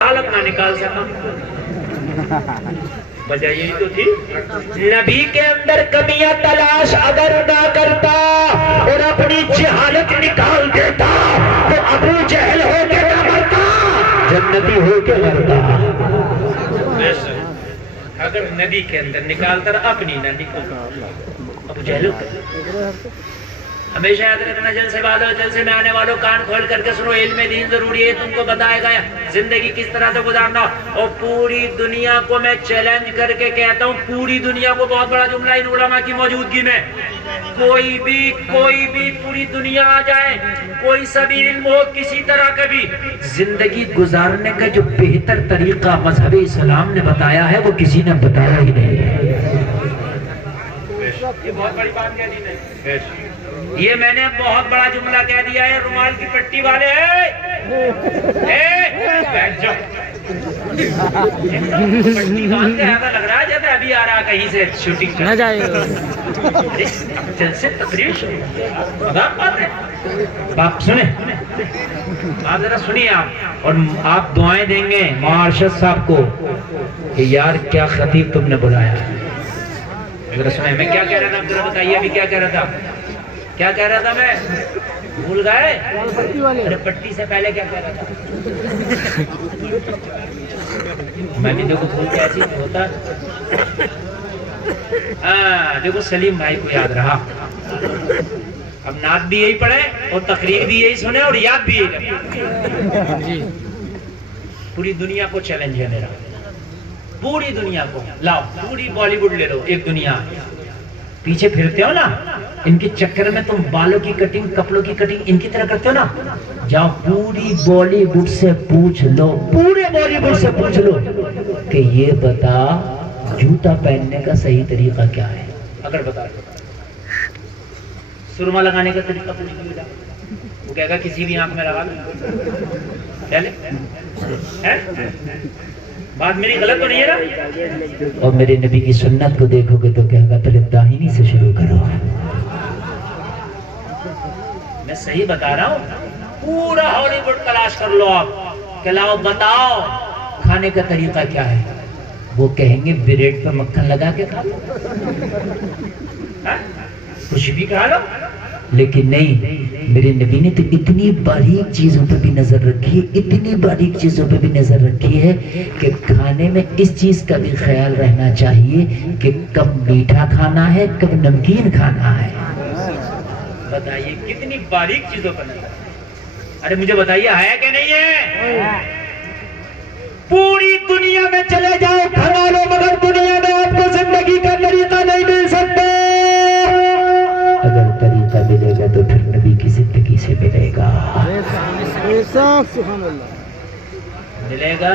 حالت نہ نکال سکا. وجہ یہی تو تھی نبی کے اندر کمیاں تلاش اگر نہ کرتا اور اپنی جہالت نکال دیتا تو ابو جہل ہو کے نہ مرتا, جنتی ہو کے مرتا. اگر نبی کے اندر نکالتا اپنی نہ نکالتا ابو جہل ہو کے. ہمیشہ یاد رکھنا جلسے والوں, جلسے میں آنے والوں, کان کھول کر کے سنو, علم دین ضروری ہے, تم کو بتائے گا زندگی کس طرح سے گزارنا. اور پوری دنیا کو میں چیلنج کر کے کہتا ہوں, پوری دنیا کو, بہت بڑا جملہ ان علماء کی موجودگی میں, کوئی بھی پوری دنیا آ جائے, کوئی سبھی علم ہو, کسی طرح کا بھی زندگی گزارنے کا جو بہتر طریقہ مذہب اسلام نے بتایا ہے وہ کسی نے بتایا ہی نہیں ہے. یہ بہت بڑی بات کہہ دی میں, یہ میں نے بہت بڑا جملہ کہہ دیا ہے. رومال کی پٹی والے بیٹھ جاؤ, پٹی باندھ کے ایسا لگ رہا ہے جیسے ابھی آ رہا کہیں سے شوٹنگ نہ جائے جلسے تقریر شروع. آپ سنیں, آپ ذرا سنیے آپ, اور آپ دعائیں دیں گے معاشر صاحب کو کہ یار کیا خطیب تم نے بلایا. ذرا سنیں, میں کیا کہہ رہا تھا, ذرا بتائیے ابھی کیا کہہ رہا تھا, کیا کہہ رہا تھا میں بھول گئے. ارے پٹی سے پہلے کیا کہہ رہا تھا, میں بھی دیکھو بھول کے ایسی ہوتا. دیکھو سلیم بھائی کو یاد رہا, اب نعت بھی یہی پڑھے اور تقریر بھی یہی سنے اور یاد بھی یہی کرے. پوری دنیا کو چیلنج ہے میرا, پوری دنیا کو لاؤ, پوری بالی ووڈ لے لو, ایک دنیا پیچھے پھرتے ہو نا, ان کے چکر میں تم بالوں کی کٹنگ, کپڑوں کی کٹنگ ان کی طرح کرتے ہو نا. جاؤ پوری بالی ووڈ سے پوچھ لو, پورے بالی ووڈ سے پوچھ لو کہ یہ بتا جوتا پہننے کا صحیح طریقہ کیا ہے. اگر بتا سرما لگانے کا طریقہ پوچھ لو, وہ کہے گا کسی بھی آنکھ میں لگا لو. بات میری غلط تو نہیں ہے نا. اور میرے نبی کی سنت کو دیکھو گے تو کہے گا پہلے داہنی سے شروع کرو. میں صحیح بتا رہا ہوں, پورا ہالی ووڈ تلاش کر لو آپ کہ لاؤ بتاؤ کھانے کا طریقہ کیا ہے. وہ کہیں گے بریڈ پہ مکھن لگا کے کھا لو, کچھ بھی کھا لو. لیکن نہیں, میرے نبی نے تو اتنی باریک چیزوں پہ بھی نظر رکھی ہے, اتنی باریک چیزوں پہ بھی نظر رکھی ہے کہ کھانے میں اس چیز کا بھی خیال رہنا چاہیے کہ کب میٹھا کھانا ہے, کب نمکین کھانا ہے. بتائیے کتنی باریک چیزوں پر نظر. ارے مجھے بتائیے ہے کہ نہیں ہے. پوری دنیا میں چلے جاؤ کھا لو, مگر دنیا میں آپ کو زندگی کا طریقہ نہیں مل سکتا. اگر طریقہ ملے گا تو پھر نبی کی زندگی سے ملے گا, ملے گا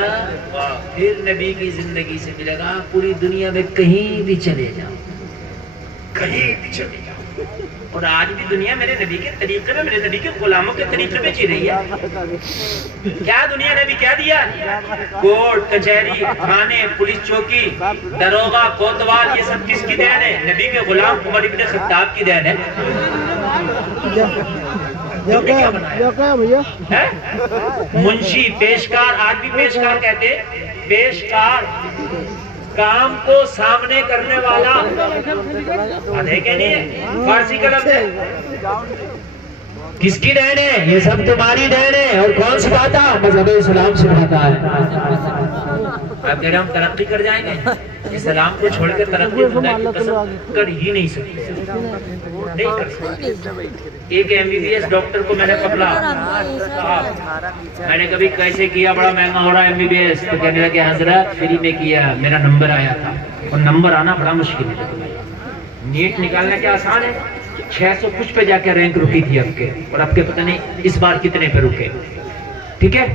پھر نبی کی زندگی سے ملے گا. پوری دنیا میں کہیں بھی چلے جاؤ, کہیں بھی چلے جاؤ, اور آج بھی دنیا میرے نبی کے طریقے میں, میرے نبی کے غلاموں کے طریقے میں جی رہی ہے. کیا دنیا نے بھی کیا دیا, کورٹ کچہری, تھانے, پولیس چوکی, دروغہ, کوتوال, یہ سب کس کی دین ہے؟ نبی کے غلام عمر ابن خطاب کی دین ہے. منشی, پیشکار, آج بھی پیشکار کہتے, پیشکار کام کو سامنے کرنے والا ہے کہ نہیں ہے, فارسی کا لفظ ہے. کس کی دین ہے؟ یہ سب تمہاری دین ہے. اور کون سکھاتا؟ مذہب اسلام سکھاتا ہے. آپ کہہ رہے ہم ترقی کر جائیں گے, اسلام کو چھوڑ کے ترقی کر ہی نہیں سکتے, نہیں کر سکتے. ایک MBBS ڈاکٹر کو میں نے پکڑا, میں نے کبھی کیسے کیا, بڑا مہنگا ہو رہا MBBS, تو کہنے لگا حضرت فری میں کیا, میرا نمبر آیا تھا. اور نمبر آنا بڑا مشکل ہے, نیٹ نکالنا کیا آسان ہے, 600 کچھ پہ جا کے رینک رکی تھی اب کے, اور اب کے پتہ نہیں اس بار کتنے پہ رکے. ٹھیک ہے,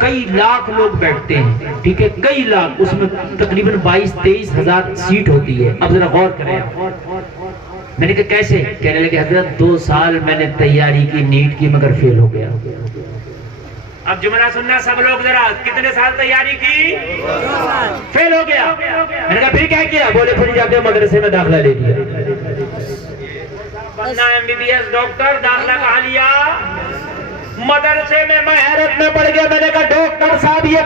کئی لاکھ لوگ بیٹھتے ہیں, ٹھیک ہے, کئی لاکھ, اس میں تقریباً 22-23 ہزار سیٹ ہوتی ہے. اب ذرا غور کریں. میں نے کہا کیسے, کہنے لگے حضرت 2 سال میں نے تیاری کی نیٹ کی مگر فیل ہو گیا. اب جملہ سننا سب لوگ, ذرا کتنے سال تیاری کی, فیل ہو گیا. میں نے کہا پھر کیا کیا, بولے پھر جا کے مدرسے میں داخلہ لے لیا. بننا MBBS ڈاکٹر, داخلہ کہاں لیا, مدرسے میں. میں حیرت میں پڑ گیا, میں نے کہا ڈاکٹر صاحب یہ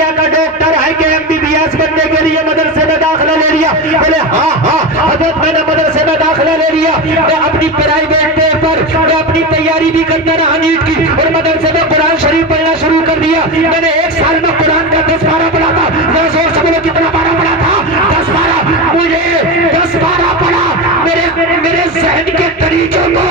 دنیا کا ڈاکٹر ہے کہ MBBS بننے کے لیے مدرسے میں داخلہ لے لیا؟ بولے ہاں حضرت میں نے مدرسے میں داخلہ لے لیا، میں اپنی پرائیویٹ ڈے پر میں اپنی تیاری بھی کرتا رہا نیٹ کی، اور مدرسے میں قرآن شریف پڑھنا شروع کر دیا۔ میں نے 1 سال میں قرآن کا 10 پارہ پڑھا تھا۔ میں زور سے بولو کتنا پارہ پڑھا تھا؟ 10 پارہ۔ مجھے 10 پارہ پڑھا، میرے ذہن کے طریقوں کو